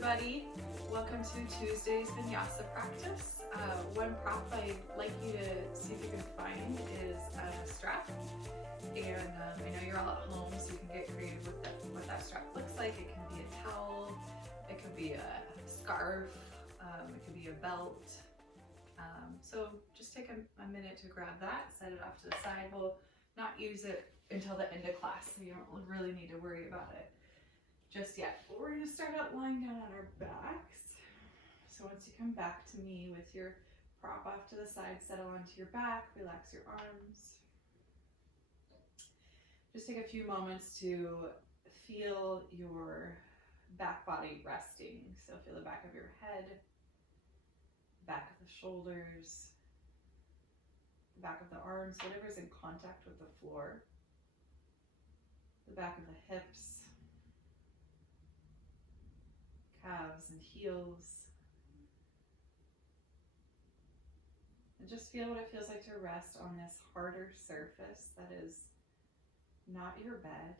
everybody. Welcome to Tuesday's Vinyasa practice. One prop I'd like you to see if you can find is a strap. And I know you're all at home, so you can get creative with what that strap looks like. It can be a towel, it could be a scarf, it could be a belt. So just take a minute to grab that, set it off to the side. We'll not use it until the end of class, so you don't really need to worry about it just yet. But we're going to start out lying down on our backs. So once you come back to me with your prop off to the side, settle onto your back, relax your arms. Just take a few moments to feel your back body resting. So feel the back of your head, back of the shoulders, the back of the arms, whatever's in contact with the floor, the back of the hips, calves and heels. And just feel what it feels like to rest on this harder surface that is not your bed.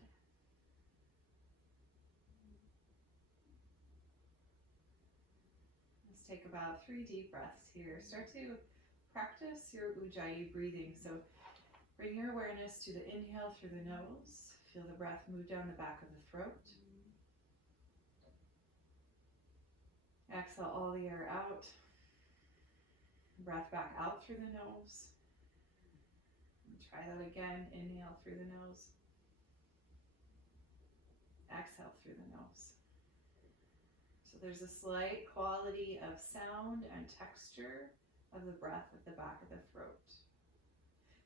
Let's take about 3 deep breaths here. Start to practice your Ujjayi breathing. So bring your awareness to the inhale through the nose. Feel the breath move down the back of the throat. Exhale all the air out. Breath back out through the nose. And try that again. Inhale through the nose. Exhale through the nose. So there's a slight quality of sound and texture of the breath at the back of the throat.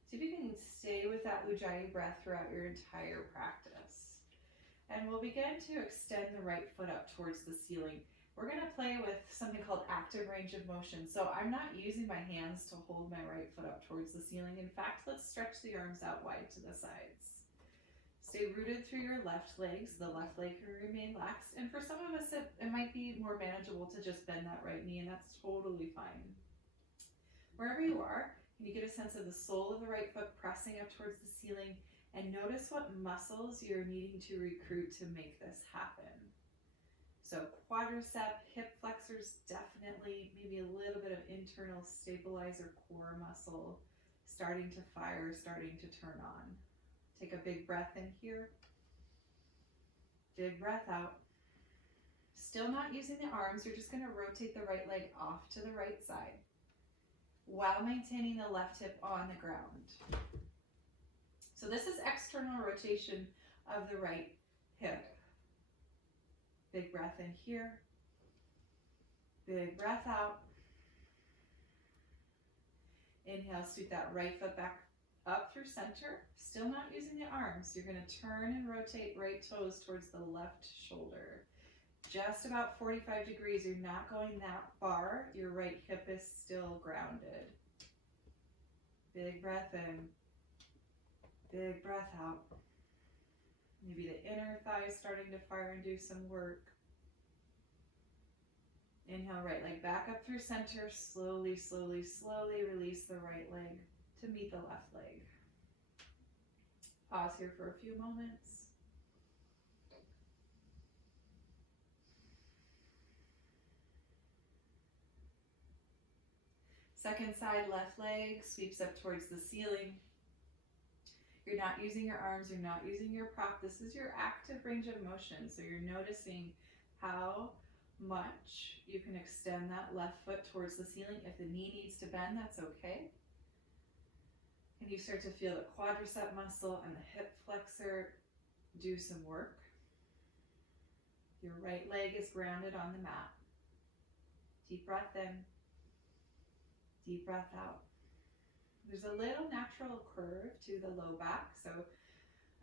See if you can stay with that Ujjayi breath throughout your entire practice. And we'll begin to extend the right foot up towards the ceiling. We're going to play with something called active range of motion. So I'm not using my hands to hold my right foot up towards the ceiling. In fact, let's stretch the arms out wide to the sides. Stay rooted through your left legs. The left leg can remain lax. And for some of us, it might be more manageable to just bend that right knee, and that's totally fine. Wherever you are, can you get a sense of the sole of the right foot pressing up towards the ceiling, and notice what muscles you're needing to recruit to make this happen. So quadricep, hip flexors, definitely, maybe a little bit of internal stabilizer core muscle starting to fire, starting to turn on. Take a big breath in here. Big breath out. Still not using the arms, you're just going to rotate the right leg off to the right side while maintaining the left hip on the ground. So this is external rotation of the right hip. Big breath in here. Big breath out. Inhale, sweep that right foot back up through center. Still not using the arms. You're going to turn and rotate right toes towards the left shoulder. Just about 45 degrees. You're not going that far. Your right hip is still grounded. Big breath in. Big breath out. Maybe the inner thigh is starting to fire and do some work. Inhale, right leg back up through center. Slowly, slowly, slowly release the right leg to meet the left leg. Pause here for a few moments. Second side, left leg sweeps up towards the ceiling. You're not using your arms, you're not using your prop. This is your active range of motion. So you're noticing how much you can extend that left foot towards the ceiling. If the knee needs to bend, that's okay. And you start to feel the quadricep muscle and the hip flexor do some work. Your right leg is grounded on the mat. Deep breath in, deep breath out. There's a little natural curve to the low back, so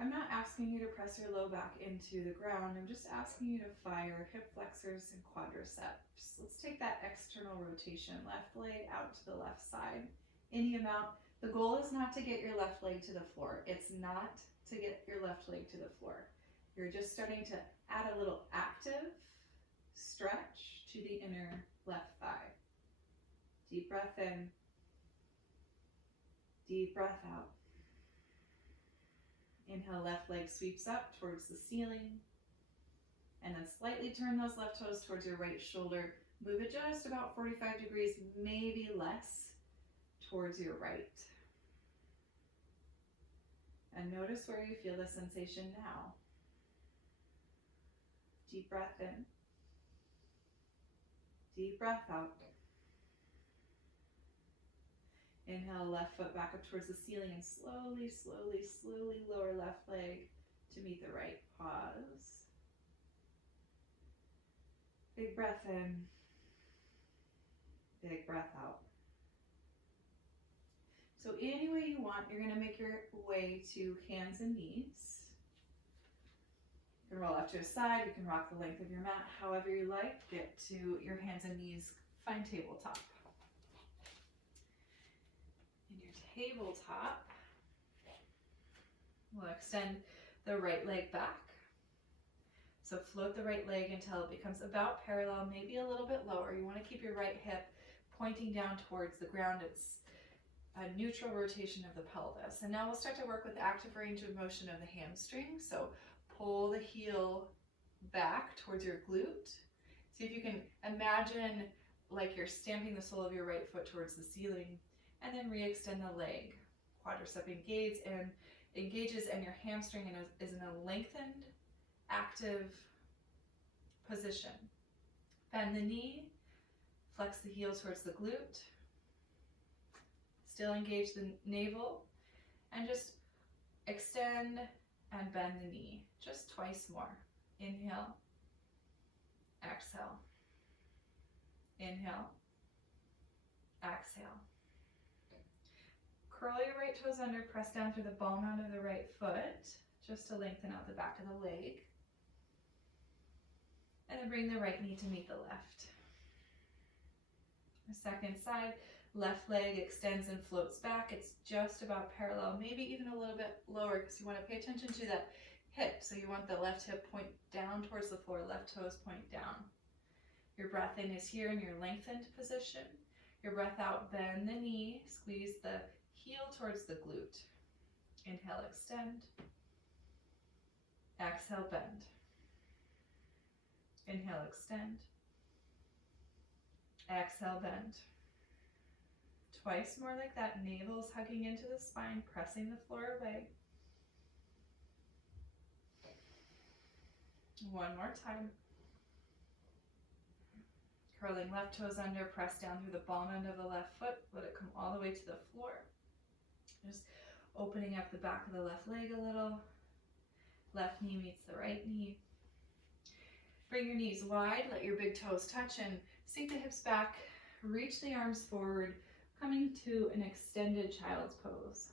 I'm not asking you to press your low back into the ground. I'm just asking you to fire hip flexors and quadriceps. Let's take that external rotation, left leg out to the left side, any amount. The goal is not to get your left leg to the floor. It's not to get your left leg to the floor. You're just starting to add a little active stretch to the inner left thigh. Deep breath in. Deep breath out. Inhale, left leg sweeps up towards the ceiling. And then slightly turn those left toes towards your right shoulder. Move it just about 45 degrees, maybe less, towards your right. And notice where you feel the sensation now. Deep breath in. Deep breath out. Inhale, left foot back up towards the ceiling and slowly, slowly, slowly lower left leg to meet the right. Pause. Big breath in. Big breath out. So any way you want, you're going to make your way to hands and knees. You can roll off to a side, you can rock the length of your mat, however you like. Get to your hands and knees, find tabletop. In your tabletop, we'll extend the right leg back. So float the right leg until it becomes about parallel, maybe a little bit lower. You want to keep your right hip pointing down towards the ground. It's a neutral rotation of the pelvis. And now we'll start to work with active range of motion of the hamstring. So pull the heel back towards your glute. See if you can imagine like you're stamping the sole of your right foot towards the ceiling, and then re-extend the leg. Quadricep engages and your hamstring is in a lengthened, active position. Bend the knee, flex the heel towards the glute. Still engage the navel, and just extend and bend the knee. Just twice more. Inhale, exhale. Inhale, exhale. Curl your right toes under, press down through the ball mound of the right foot, just to lengthen out the back of the leg. And then bring the right knee to meet the left. The second side, left leg extends and floats back. It's just about parallel, maybe even a little bit lower, because you want to pay attention to that hip. So you want the left hip point down towards the floor, left toes point down. Your breath in is here in your lengthened position. Your breath out, bend the knee, squeeze the heel towards the glute. Inhale, extend. Exhale, bend. Inhale, extend. Exhale, bend. Twice more like that. Navel's hugging into the spine, pressing the floor away. One more time. Curling left toes under, press down through the ball end of the left foot. Let it come all the way to the floor. Just opening up the back of the left leg a little. Left knee meets the right knee. Bring your knees wide, let your big toes touch, and sink the hips back. Reach the arms forward, coming to an extended child's pose.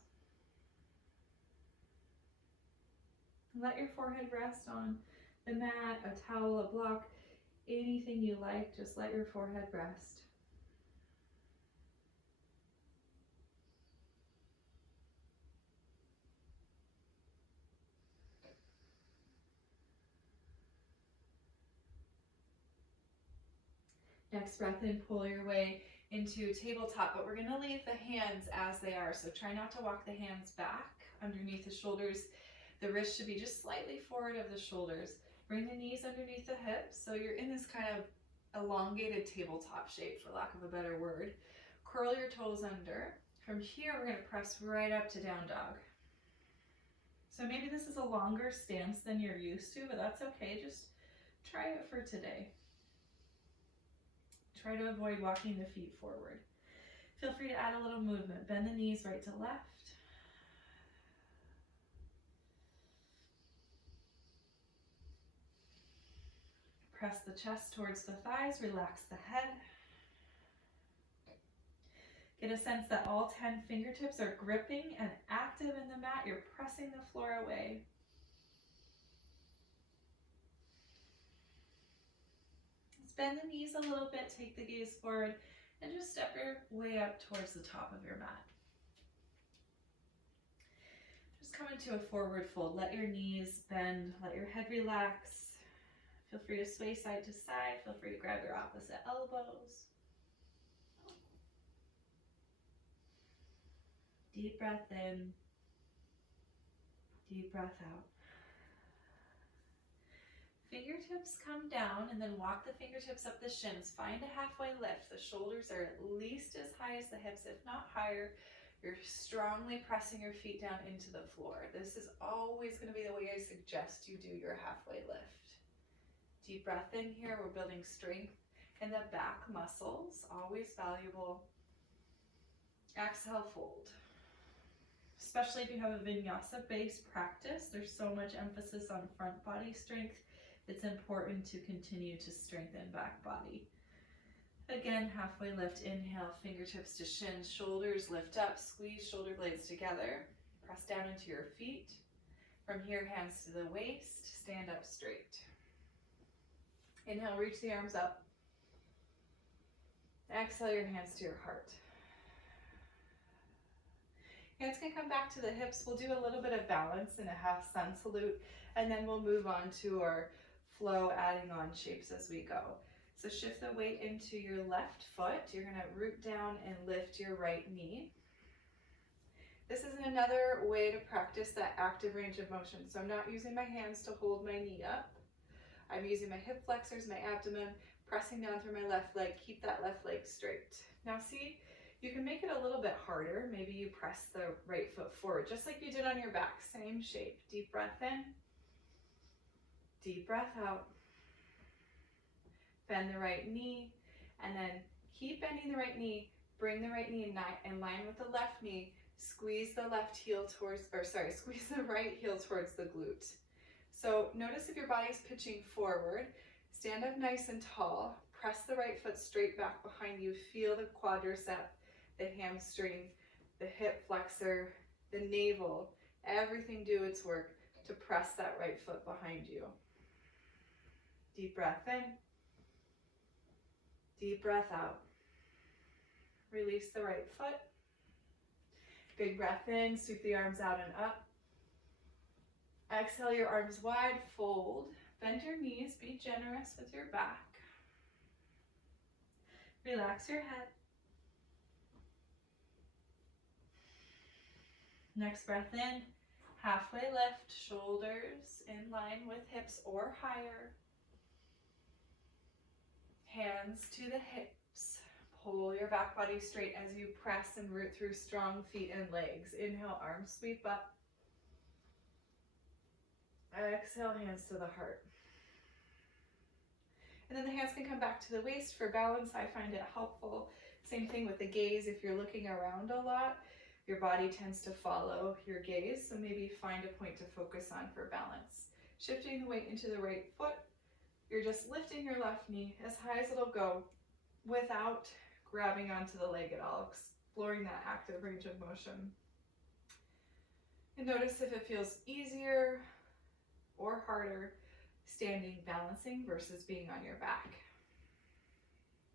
Let your forehead rest on the mat, a towel, a block, anything you like. Just let your forehead rest. Next breath in, pull your way into tabletop, but we're going to leave the hands as they are. So try not to walk the hands back underneath the shoulders. The wrists should be just slightly forward of the shoulders. Bring the knees underneath the hips. So you're in this kind of elongated tabletop shape, for lack of a better word. Curl your toes under. From here, we're going to press right up to down dog. So maybe this is a longer stance than you're used to, but that's okay. Just try it for today. Try to avoid walking the feet forward. Feel free to add a little movement. Bend the knees right to left. Press the chest towards the thighs, relax the head. Get a sense that all 10 fingertips are gripping and active in the mat. You're pressing the floor away. Bend the knees a little bit, take the gaze forward, and just step your way up towards the top of your mat. Just come into a forward fold. Let your knees bend, let your head relax. Feel free to sway side to side. Feel free to grab your opposite elbows. Deep breath in, deep breath out. fingertips come down and then walk the fingertips up the shins. Find a halfway lift. The shoulders are at least as high as the hips, if not higher. You're strongly pressing your feet down into the floor. This is always going to be the way I suggest you do your halfway lift. Deep breath in here. We're building strength in the back muscles. Always valuable. Exhale, fold. Especially if you have a Vinyasa-based practice, there's so much emphasis on front body strength. It's important to continue to strengthen back body. Again, halfway lift, inhale, fingertips to shins, shoulders lift up, squeeze shoulder blades together, press down into your feet. From here, hands to the waist, stand up straight. Inhale, reach the arms up. Exhale your hands to your heart. Hands can come back to the hips. We'll do a little bit of balance in a half sun salute, and then we'll move on to our flow, adding on shapes as we go. So shift the weight into your left foot. You're going to root down and lift your right knee. This is another way to practice that active range of motion. So I'm not using my hands to hold my knee up. I'm using my hip flexors, my abdomen, pressing down through my left leg. Keep that left leg straight. Now see, you can make it a little bit harder. Maybe you press the right foot forward, just like you did on your back. Same shape. Deep breath in. Deep breath out. Bend the right knee, and then keep bending the right knee. Bring the right knee in line with the left knee. Squeeze the left heel towards, squeeze the right heel towards the glute. So notice if your body's pitching forward, stand up nice and tall. Press the right foot straight back behind you. Feel the quadricep, the hamstring, the hip flexor, the navel. Everything do its work to press that right foot behind you. Deep breath in. Deep breath out. Release the right foot. Big breath in, sweep the arms out and up. Exhale your arms wide, fold. Bend your knees, be generous with your back. Relax your head. Next breath in, halfway lift, shoulders in line with hips or higher. Hands to the hips. Pull your back body straight as you press and root through strong feet and legs. Inhale, arms sweep up. Exhale, hands to the heart. And then the hands can come back to the waist for balance. I find it helpful. Same thing with the gaze. If you're looking around a lot, your body tends to follow your gaze. So maybe find a point to focus on for balance. Shifting the weight into the right foot. You're just lifting your left knee as high as it'll go without grabbing onto the leg at all, exploring that active range of motion. And notice if it feels easier or harder standing, balancing versus being on your back.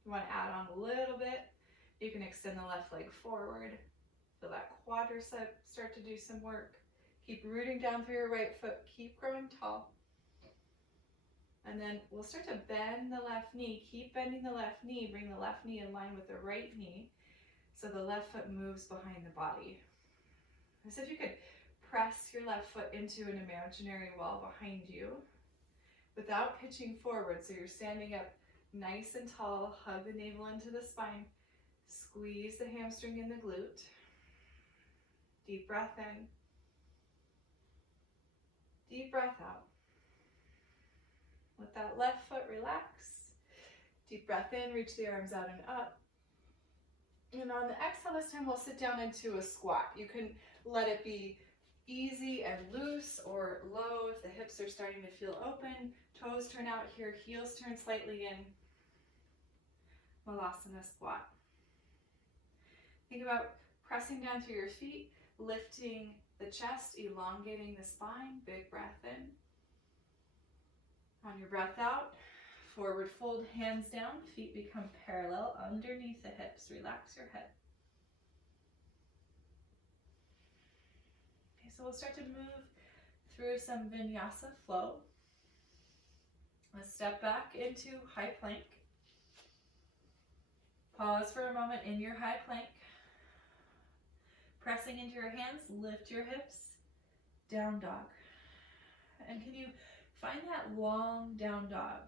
You want to add on a little bit. You can extend the left leg forward. Feel that quadricep start to do some work. Keep rooting down through your right foot. Keep growing tall. And then we'll start to bend the left knee. Keep bending the left knee. Bring the left knee in line with the right knee so the left foot moves behind the body. As if you could press your left foot into an imaginary wall behind you without pitching forward. So you're standing up nice and tall. Hug the navel into the spine. Squeeze the hamstring and the glute. Deep breath in. Deep breath out. Let that left foot relax. Deep breath in, reach the arms out and up. And on the exhale this time, we'll sit down into a squat. You can let it be easy and loose or low if the hips are starting to feel open. Toes turn out here, heels turn slightly in. Malasana squat. Think about pressing down through your feet, lifting the chest, elongating the spine. Big breath in. On your breath out, forward fold, hands down, feet become parallel underneath the hips. Relax your head. Okay, so we'll start to move through some Vinyasa flow. Let's step back into high plank. Pause for a moment in your high plank. Pressing into your hands, lift your hips, down dog. And can you Find that long down dog.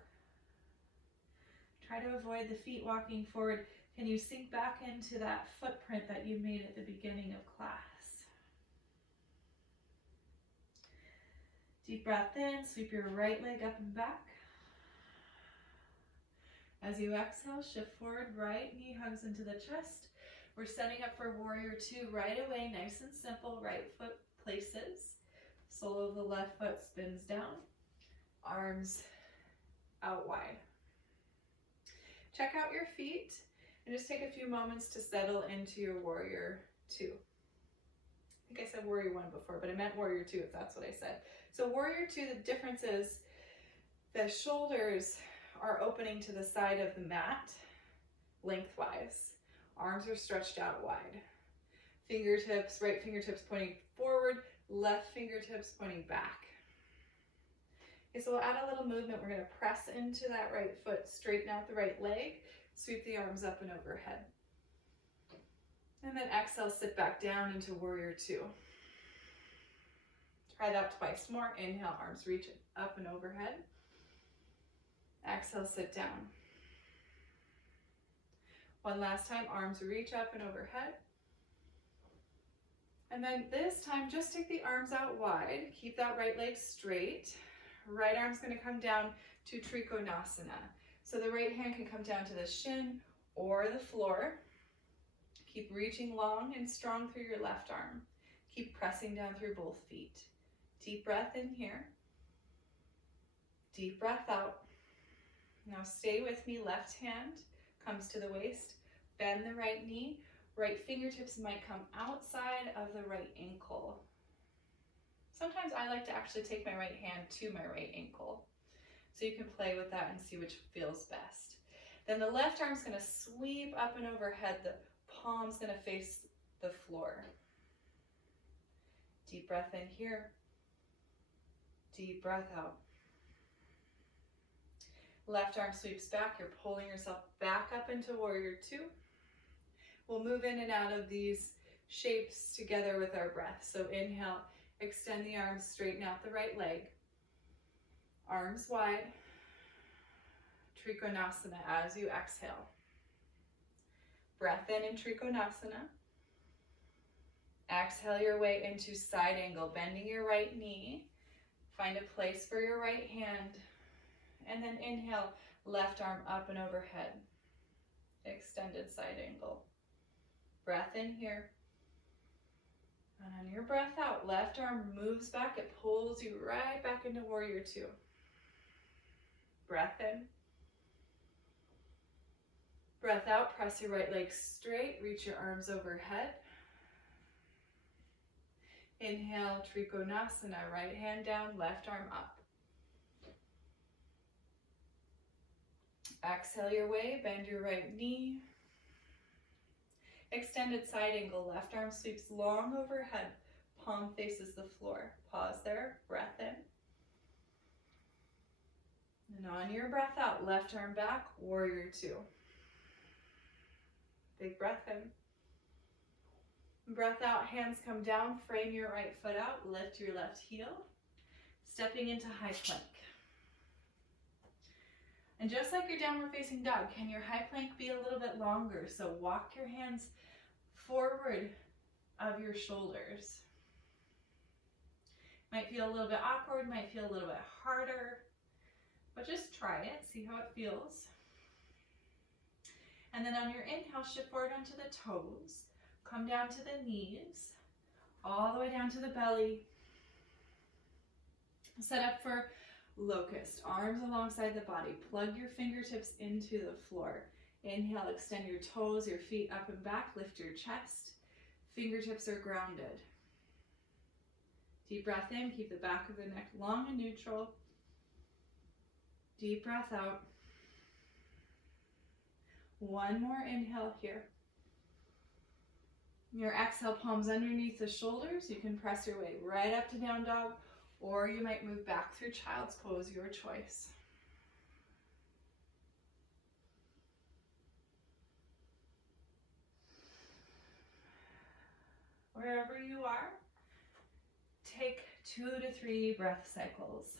Try to avoid the feet walking forward. Can you sink back into that footprint that you made at the beginning of class? Deep breath in, sweep your right leg up and back. As you exhale, shift forward, right knee hugs into the chest. We're setting up for warrior two right away, nice and simple. Right foot places. Sole of the left foot spins down. Arms out wide. Check out your feet and just take a few moments to settle into your warrior two. I think I said warrior one before, but I meant warrior two if that's what I said. So warrior two, the difference is the shoulders are opening to the side of the mat lengthwise. Arms are stretched out wide. Fingertips, right fingertips pointing forward, left fingertips pointing back. Okay, so we'll add a little movement. We're going to press into that right foot, straighten out the right leg, sweep the arms up and overhead. And then exhale, sit back down into warrior two. Try that twice more. Inhale, arms reach up and overhead. Exhale, sit down. One last time, arms reach up and overhead. And then this time, just take the arms out wide. Keep that right leg straight. Right arm's going to come down to Trikonasana. So the right hand can come down to the shin or the floor. Keep reaching long and strong through your left arm. Keep pressing down through both feet. Deep breath in here. Deep breath out. Now stay with me. Left hand comes to the waist. Bend the right knee. Right fingertips might come outside of the right ankle. Sometimes I like to actually take my right hand to my right ankle. So you can play with that and see which feels best. Then the left arm's going to sweep up and overhead. The palm's going to face the floor. Deep breath in here. Deep breath out. Left arm sweeps back. You're pulling yourself back up into warrior two. We'll move in and out of these shapes together with our breath. So inhale, extend the arms, straighten out the right leg. Arms wide. Trikonasana as you exhale. Breath in Trikonasana. Exhale your way into side angle, bending your right knee. Find a place for your right hand. And then inhale, left arm up and overhead. Extended side angle. Breath in here. And on your breath out, left arm moves back. It pulls you right back into warrior two. Breath in. Breath out, press your right leg straight, reach your arms overhead. Inhale, Trikonasana, right hand down, left arm up. Exhale your way, bend your right knee. Extended side angle, left arm sweeps long overhead, palm faces the floor. Pause there, breath in. And on your breath out, left arm back, warrior two. Big breath in. Breath out, hands come down, frame your right foot out, lift your left heel. Stepping into high plank. And just like your downward facing dog, can your high plank be a little bit longer? So walk your hands forward of your shoulders. Might feel a little bit awkward, might feel a little bit harder, but just try it, see how it feels. And then on your inhale, shift forward onto the toes, come down to the knees, all the way down to the belly. Set up for locust, arms alongside the body. Plug your fingertips into the floor. Inhale, extend your toes, your feet up and back, lift your chest. Fingertips are grounded. Deep breath in, keep the back of the neck long and neutral. Deep breath out. One more inhale here. Your exhale, palms underneath the shoulders. You can press your way right up to down dog, or you might move back through child's pose, your choice. Wherever you are, take 2 to 3 breath cycles.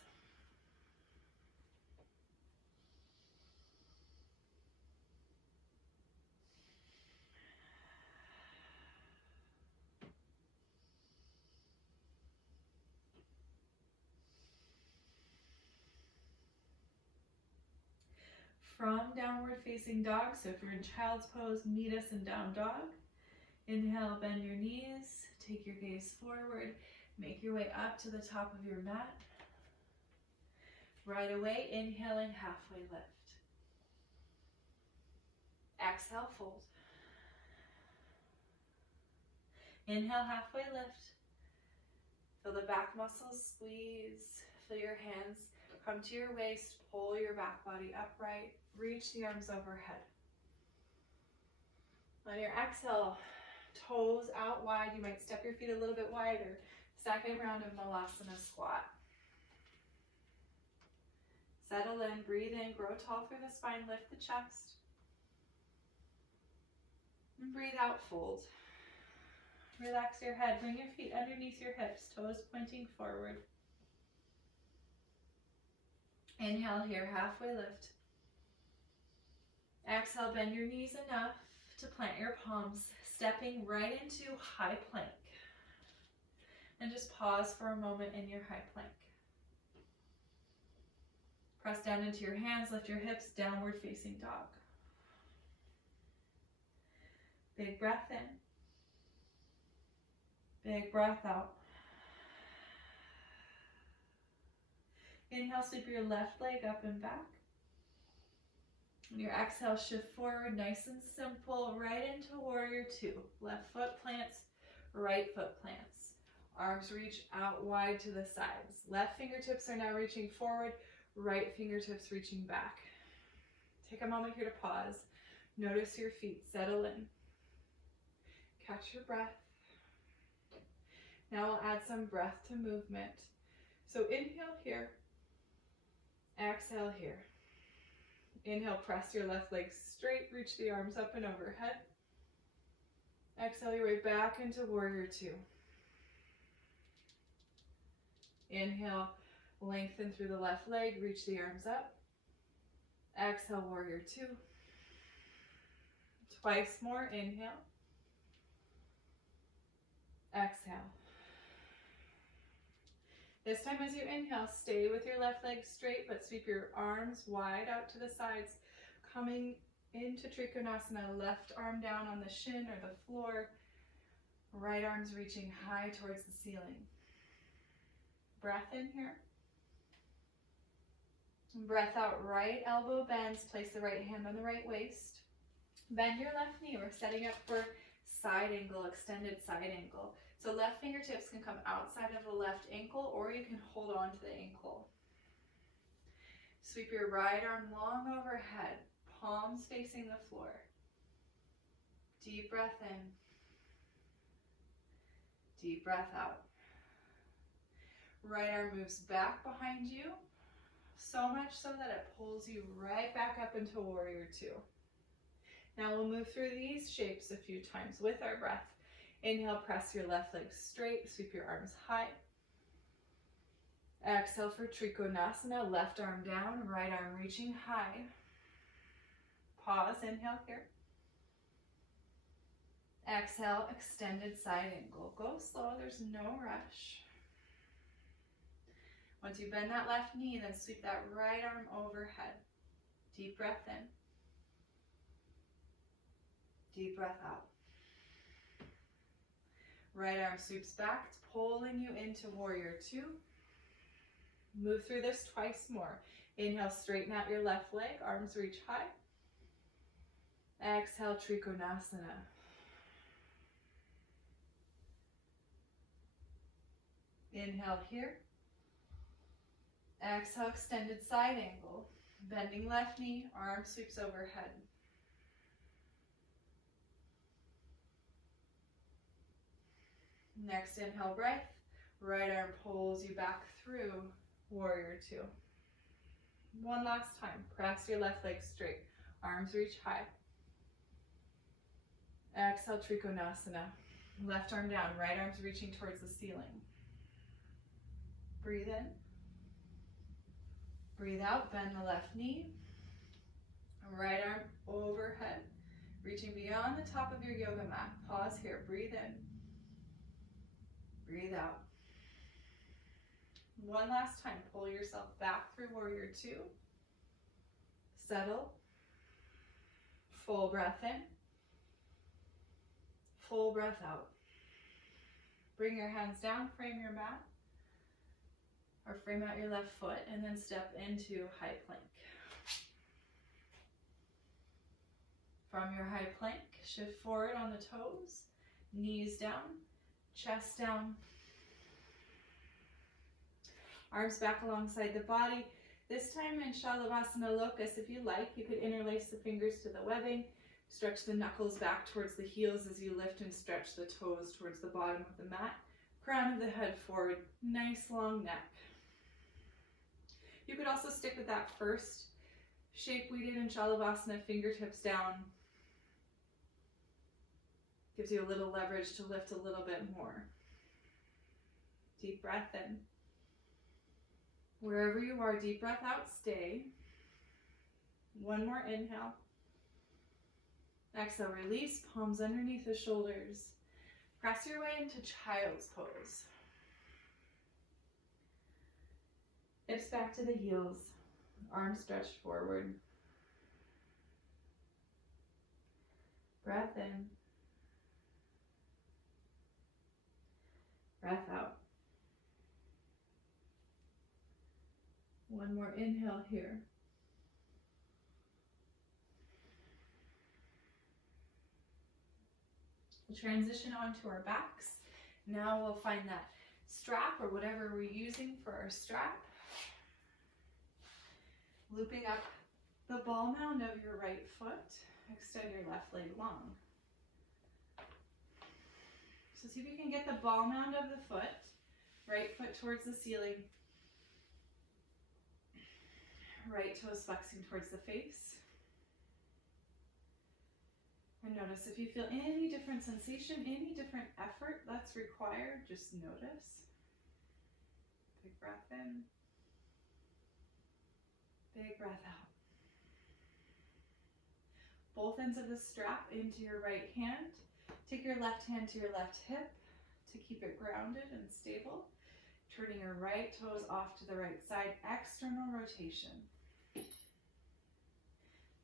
from downward facing dog. So if you're in child's pose, meet us in down dog. Inhale, bend your knees, take your gaze forward, make your way up to the top of your mat. Right away, inhaling, halfway lift. Exhale, fold. Inhale, halfway lift. Feel the back muscles squeeze. Feel your hands come to your waist, pull your back body upright, reach the arms overhead. On your exhale, toes out wide. You might step your feet a little bit wider. Second round of Malasana squat. Settle in, breathe in, grow tall through the spine, lift the chest. And breathe out, fold. Relax your head, bring your feet underneath your hips, toes pointing forward. Inhale here, halfway lift. Exhale, bend your knees enough to plant your palms, stepping right into high plank. And just pause for a moment in your high plank. Press down into your hands, lift your hips, downward facing dog. Big breath in. Big breath out. Inhale, sweep your left leg up and back. On your exhale, shift forward, nice and simple, right into warrior two. Left foot plants, right foot plants. Arms reach out wide to the sides. Left fingertips are now reaching forward, right fingertips reaching back. Take a moment here to pause. Notice your feet, settle in. Catch your breath. Now we'll add some breath to movement. So inhale here, exhale here. Inhale, press your left leg straight, reach the arms up and overhead. Exhale your way back into warrior two. Inhale, lengthen through the left leg, reach the arms up. Exhale, warrior two. Twice more, inhale. Exhale. This time as you inhale, stay with your left leg straight, but sweep your arms wide out to the sides, coming into Trikonasana, left arm down on the shin or the floor, right arms reaching high towards the ceiling. Breath in here. Breath out, right elbow bends, place the right hand on the right waist. Bend your left knee, we're setting up for side angle, extended side angle. So left fingertips can come outside of the left ankle, or you can hold on to the ankle. Sweep your right arm long overhead, palms facing the floor. Deep breath in. Deep breath out. Right arm moves back behind you, so much so that it pulls you right back up into warrior two. Now we'll move through these shapes a few times with our breath. Inhale, press your left leg straight, sweep your arms high. Exhale for Trikonasana, left arm down, right arm reaching high. Pause, inhale here. Exhale, extended side angle. Go slow, there's no rush. Once you bend that left knee, then sweep that right arm overhead. Deep breath in. Deep breath out. Right arm sweeps back, it's pulling you into warrior two. Move through this twice more. Inhale, straighten out your left leg, arms reach high. Exhale, Trikonasana. Inhale here. Exhale, extended side angle. Bending left knee, arm sweeps overhead. Next inhale, breath. Right arm pulls you back through warrior two. One last time. Press your left leg straight. Arms reach high. Exhale, Trikonasana. Left arm down, right arm's reaching towards the ceiling. Breathe in. Breathe out, bend the left knee. Right arm overhead, reaching beyond the top of your yoga mat. Pause here, breathe in. Breathe out. One last time, pull yourself back through warrior two. Settle. Full breath in. Full breath out. Bring your hands down, frame your mat, or frame out your left foot, and then step into high plank. From your high plank, shift forward on the toes, knees down, chest down, arms back alongside the body. This time in Shalavasana Locust, if you like, you could interlace the fingers to the webbing, stretch the knuckles back towards the heels as you lift and stretch the toes towards the bottom of the mat. Crown of the head forward, nice long neck. You could also stick with that first shape we did in Shalavasana, fingertips down. Gives you a little leverage to lift a little bit more. Deep breath in. Wherever you are, deep breath out, stay. One more inhale. Exhale, release, palms underneath the shoulders. Press your way into child's pose. Hips back to the heels, arms stretched forward. Breath in. Breath out. One more inhale here. We'll transition onto our backs. Now we'll find that strap or whatever we're using for our strap. Looping up the ball mound of your right foot. Extend your left leg long. So see if you can get the ball mound of the foot, right foot towards the ceiling, right toes flexing towards the face. And notice if you feel any different sensation, any different effort that's required, just notice. Big breath in. Big breath out. Both ends of the strap into your right hand. Take your left hand to your left hip to keep it grounded and stable. Turning your right toes off to the right side, external rotation.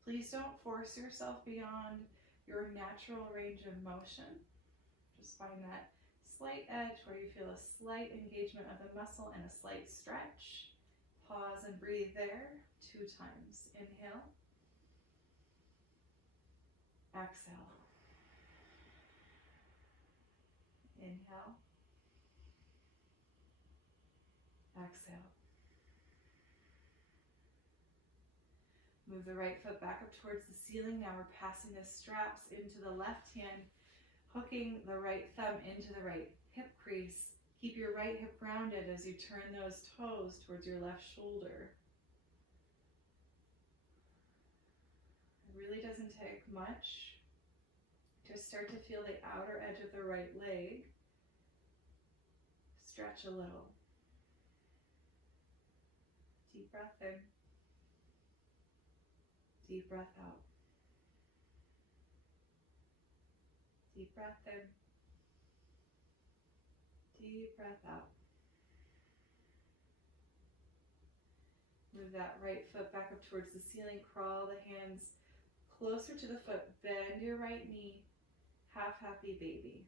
Please don't force yourself beyond your natural range of motion. Just find that slight edge where you feel a slight engagement of the muscle and a slight stretch. Pause and breathe there 2 times. Inhale. Exhale. Inhale. Exhale. Move the right foot back up towards the ceiling. Now we're passing the straps into the left hand, hooking the right thumb into the right hip crease. Keep your right hip grounded as you turn those toes towards your left shoulder. It really doesn't take much. Just start to feel the outer edge of the right leg. Stretch a little. Deep breath in. Deep breath out. Deep breath in. Deep breath out. Move that right foot back up towards the ceiling. Crawl the hands closer to the foot. Bend your right knee. Half happy baby.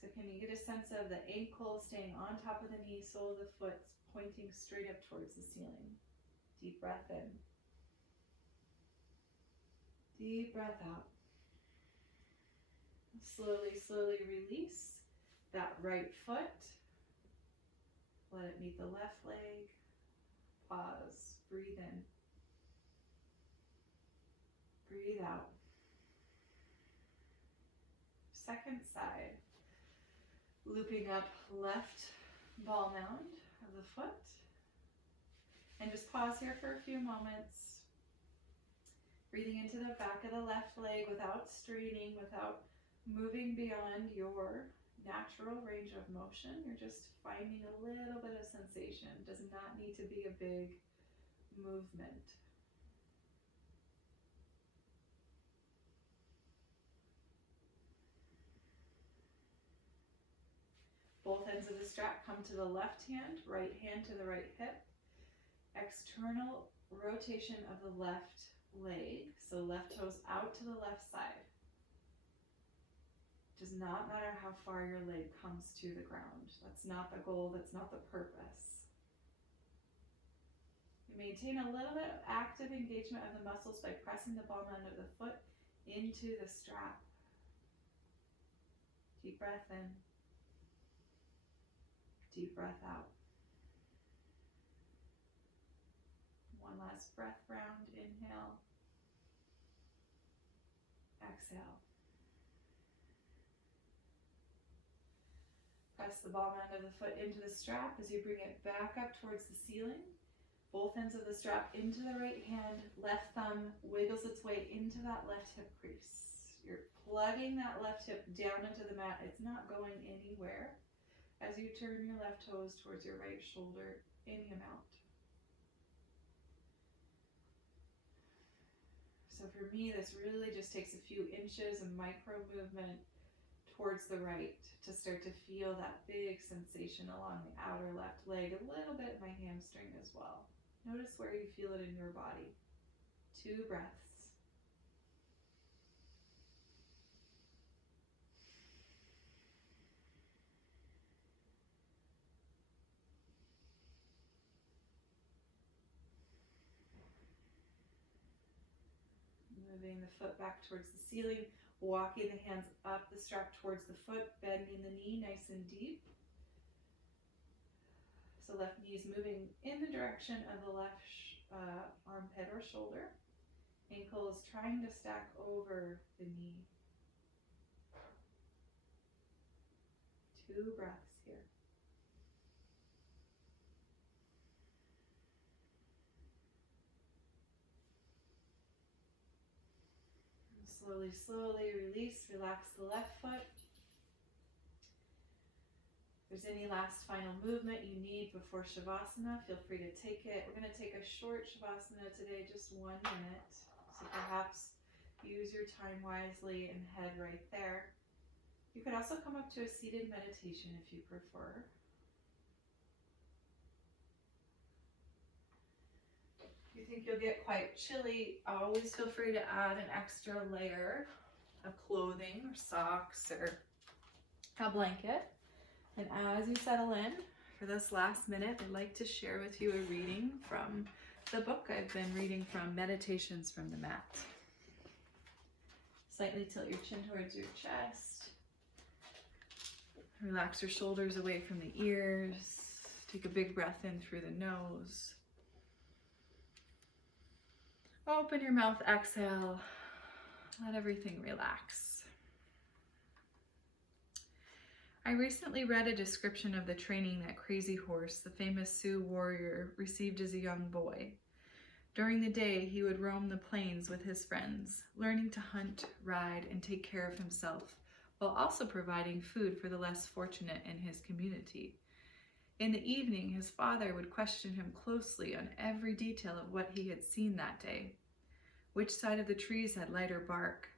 So can you get a sense of the ankle staying on top of the knee, sole of the foot pointing straight up towards the ceiling? Deep breath in. Deep breath out. Slowly, slowly release that right foot. Let it meet the left leg. Pause. Breathe in. Breathe out. Second side. Looping up left ball mound of the foot. And just pause here for a few moments. Breathing into the back of the left leg without straining, without moving beyond your natural range of motion. You're just finding a little bit of sensation. It does not need to be a big movement. Both ends of the strap come to the left hand, right hand to the right hip. External rotation of the left leg. So left toes out to the left side. Does not matter how far your leg comes to the ground. That's not the goal, that's not the purpose. You maintain a little bit of active engagement of the muscles by pressing the ball end of the foot into the strap. Deep breath in. Deep breath out. One last breath round. Inhale. Exhale. Press the ball end of the foot into the strap as you bring it back up towards the ceiling. Both ends of the strap into the right hand. Left thumb wiggles its way into that left hip crease. You're plugging that left hip down into the mat. It's not going anywhere. As you turn your left toes towards your right shoulder, any amount. So for me, this really just takes a few inches of micro movement towards the right to start to feel that big sensation along the outer left leg, a little bit in my hamstring as well. Notice where you feel it in your body. 2 breaths. Moving the foot back towards the ceiling. Walking the hands up the strap towards the foot, bending the knee nice and deep. So left knee is moving in the direction of the left armpit or shoulder. Ankle is trying to stack over the knee. 2 breaths here. Slowly, slowly release, relax the left foot. If there's any last final movement you need before Shavasana, feel free to take it. We're going to take a short Shavasana today, just 1 minute. So perhaps use your time wisely and head right there. You could also come up to a seated meditation if you prefer. If you think you'll get quite chilly, always feel free to add an extra layer of clothing or socks or a blanket. And as you settle in, for this last minute, I'd like to share with you a reading from the book I've been reading from, Meditations from the Mat. Slightly tilt your chin towards your chest. Relax your shoulders away from the ears. Take a big breath in through the nose. Open your mouth, exhale. Let everything relax. I recently read a description of the training that Crazy Horse, the famous Sioux warrior, received as a young boy. During the day, he would roam the plains with his friends, learning to hunt, ride, and take care of himself, while also providing food for the less fortunate in his community. In the evening, his father would question him closely on every detail of what he had seen that day. Which side of the trees had lighter bark?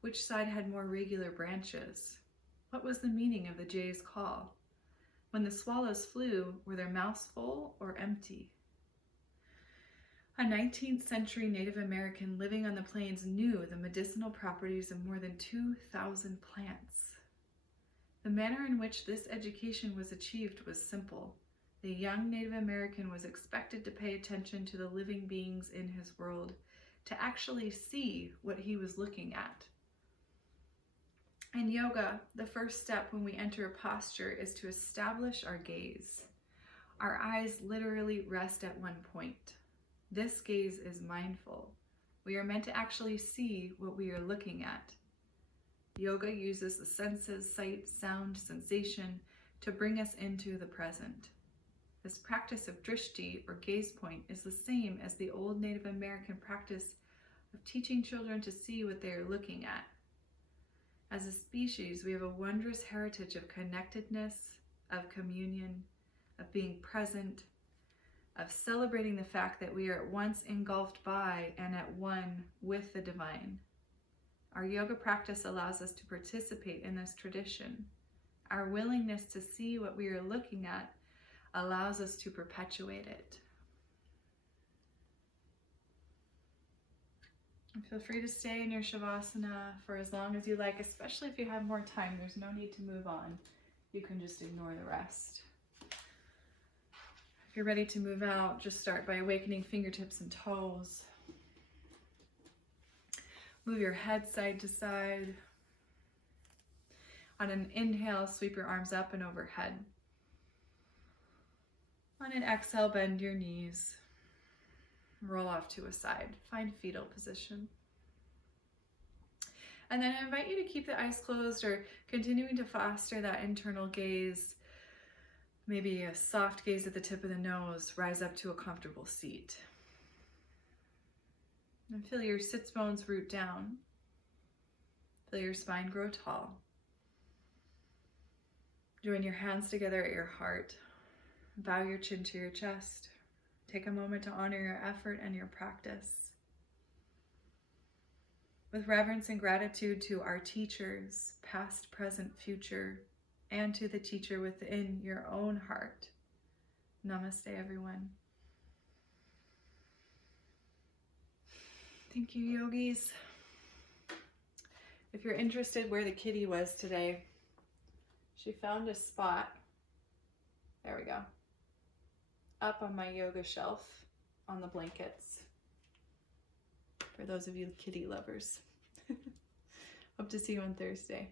Which side had more regular branches? What was the meaning of the jay's call? When the swallows flew, were their mouths full or empty? A 19th century Native American living on the plains knew the medicinal properties of more than 2,000 plants. The manner in which this education was achieved was simple. The young Native American was expected to pay attention to the living beings in his world, to actually see what he was looking at. In yoga, the first step when we enter a posture is to establish our gaze. Our eyes literally rest at one point. This gaze is mindful. We are meant to actually see what we are looking at. Yoga uses the senses, sight, sound, sensation, to bring us into the present. This practice of drishti, or gaze point, is the same as the old Native American practice of teaching children to see what they are looking at. As a species, we have a wondrous heritage of connectedness, of communion, of being present, of celebrating the fact that we are at once engulfed by and at one with the divine. Our yoga practice allows us to participate in this tradition. Our willingness to see what we are looking at allows us to perpetuate it. And feel free to stay in your Shavasana for as long as you like, especially if you have more time. There's no need to move on. You can just ignore the rest. If you're ready to move out, just start by awakening fingertips and toes. Move your head side to side. On an inhale, sweep your arms up and overhead. On an exhale, bend your knees. Roll off to a side. Find fetal position. And then I invite you to keep the eyes closed or continuing to foster that internal gaze. Maybe a soft gaze at the tip of the nose. Rise up to a comfortable seat. And feel your sits bones root down. Feel your spine grow tall. Join your hands together at your heart. Bow your chin to your chest. Take a moment to honor your effort and your practice. With reverence and gratitude to our teachers, past, present, future, and to the teacher within your own heart. Namaste, everyone. Thank you, yogis. If you're interested where the kitty was today, she found a spot, there we go, up on my yoga shelf on the blankets. For those of you kitty lovers. Hope to see you on Thursday.